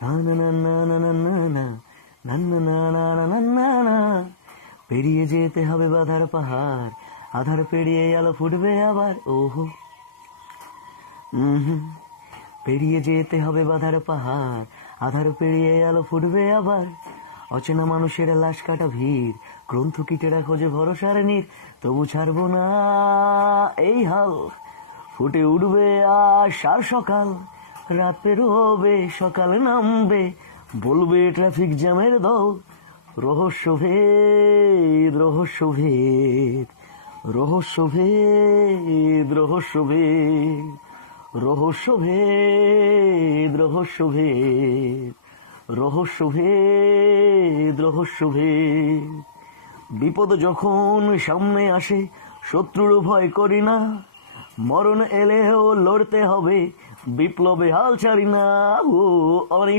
না না না না না না না না না না না না না না না না। পেরিয়ে যেতে হবে বাধার পাহাড়, আধার পেরিয়ে আলো ফুটবে আবার। ওহো পেরিয়ে যেতে হবে বাধার পাহাড়, আধার পেরিয়ে আলো ফুটবে আবার। অচেনা মানুষের লাশ কাটা ভিড়, গ্রন্থ কীটেরা খোঁজে ভরসার নীর। তবু ছাড়বো না এই হাল, ফুটে উঠবে আশার সকাল। রাতের হবে সকাল নামবে, বলবে ট্রাফিক জ্যামের দল। রহস্য ভেদ, রহস্য ভেদ, রহস্য ভেদ, রহস্য ভেদ, রহস্য ভেদ, রহস্য ভেদ, রহস্য ভেদ, রহস্য ভেদ। বিপদ যখন সামনে আসে শত্রুর ভয় করি না, মরণ এলেও লড়তে হবে, বিপ্লবে হাল ছাড়ি না। ও অনিশ্চিত